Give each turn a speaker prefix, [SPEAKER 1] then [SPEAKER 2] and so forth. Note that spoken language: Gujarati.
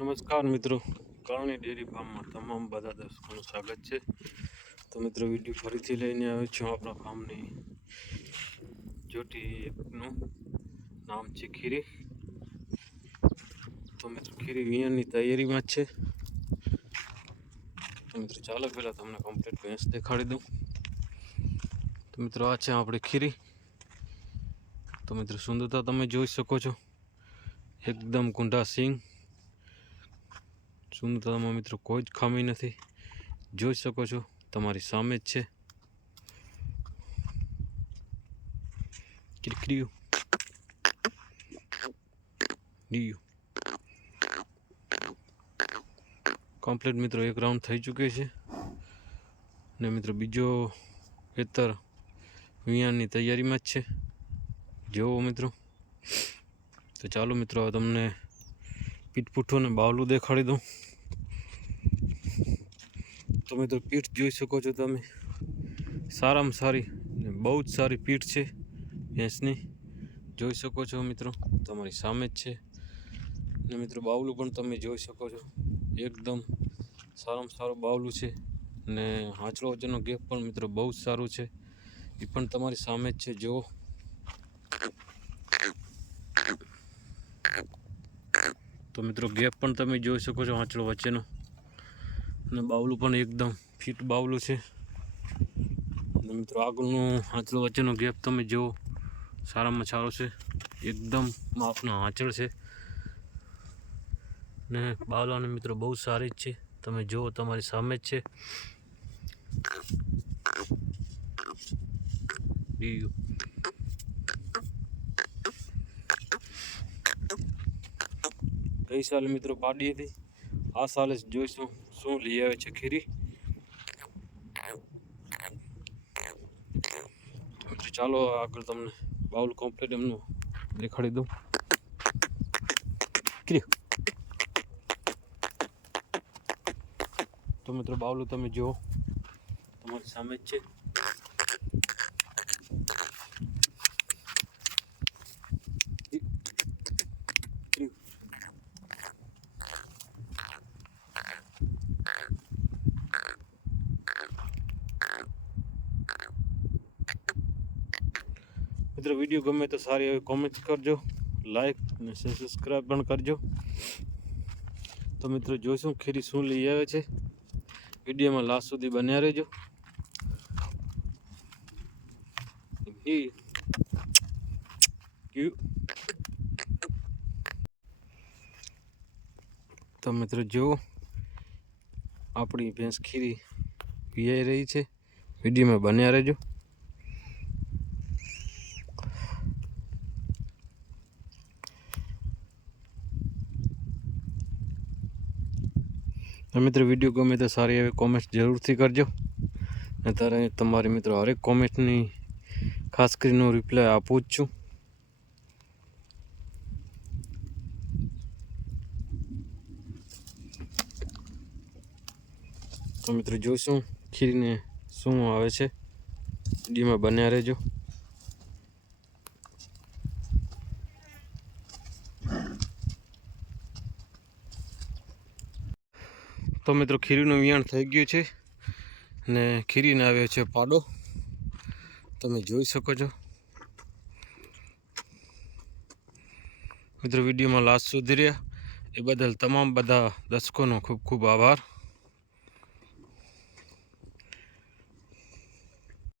[SPEAKER 1] નમસ્કાર મિત્રો. કરણી ડેરી ફાર્મમાં તમામ બધા દર્શકોનું સ્વાગત છે. તો મિત્રો, વીડિયો ફરીથી લઈને આવ્યો છું આપણા ફાર્મની જોટી એકનું નામ છે ખીરી. તો મિત્રો, ખીરી વિયાની તૈયારીમાં જ છે. તો મિત્રો, ચાલો પહેલાં તમને કમ્પ્લીટ ભેંસ દેખાડી દઉં. તો મિત્રો, આ છે આપણી ખીરી. તો મિત્રો, સુંદરતા તમે જોઈ શકો છો. એકદમ કુંડા સિંગ. સુંદરતામાં મિત્રો, કોઈ જ ખામી નથી. જોઈ શકો છો, તમારી સામે જ છે. ક્રિકડીયું ડીયું. કમ્પ્લીટ મિત્રો, એક રાઉન્ડ થઈ ચૂક્યો છે. ને મિત્રો, બીજો ખેતર વિયાણની તૈયારીમાં જ છે. જોવો મિત્રો. તો ચાલો મિત્રો તમને પીઠ અને બાવલું દેખાડી દઉં. તમે તો પીઠ જોઈ શકો છો તમે. સારામાં સારી બહુ જ સારી પીઠ છે ભેંસની. જોઈ શકો છો મિત્રો, તમારી સામે જ છે. ને મિત્રો, બાવલું પણ તમે જોઈ શકો છો. એકદમ સારામાં સારું બાવલું છે ને હાંચડો વચ્ચેનો ગેપ પણ મિત્રો બહુ જ સારું છે. એ પણ તમારી સામે જ છે, જુઓ. તો મિત્રો ગેપ પણ તમે જોઈ શકો છો આંચળો વચ્ચેનો. અને બાવલું પણ એકદમ ફિટ બાવલું છે. અને મિત્રો આગળનું આંચળો વચ્ચેનો ગેપ તમે જુઓ સારામાં સારો છે. એકદમ માપનો આંચળ છે. ને બાવલાને મિત્રો બહુ સારી જ છે. તમે જુઓ તમારી સામે જ છે. ગઈ સાલે મિત્રો પાડી હતી. આ સાલે જોઈશું શું લઈ આવે છે ખીરી. ચાલો આગળ તમને બાઉલ કોમ્પ્લેટ એમનું દેખાડી દઉં. તો મિત્રો બાવલું તમે જુઓ. તમારી સામે જ છે. મિત્રો, વીડિયો ગમે તો સારી એવી કોમેન્ટ કરજો લાઈક અને સબસ્ક્રાઈબ પણ કરજો. તો મિત્રો, જોઈશું ખીરી શું લઈ આવે છે. વિડીયોમાં લાસ્ટ સુધી બન્યા રહેજો. તો મિત્રો, જુઓ. આપણી ભેંસ ખીરી પીઆઈ રહી છે. વિડીયોમાં બન્યા રહેજો. તો મિત્રો વીડિયો ગમે તો સારી એવી કોમેન્ટ જરૂરથી કરજો. અને તારે તમારી મિત્રો હરેક કોમેન્ટની ખાસ કરીને હું રિપ્લાય આપું જ છું. તો મિત્રો જોઈશું ખીરીને શું આવે છે. વિડીયોમાં બન્યા રહેજો. તો મિત્રો ખીરીનું વિયાણ થઈ ગયું છે ને ખીરીને આવ્યો છે પાડો. તમે જોઈ શકો છો. મિત્રો વિડીયોમાં લાસ્ટ સુધી રહ્યા. એ બદલ તમામ બધા દર્શકોનો ખૂબ ખૂબ આભાર.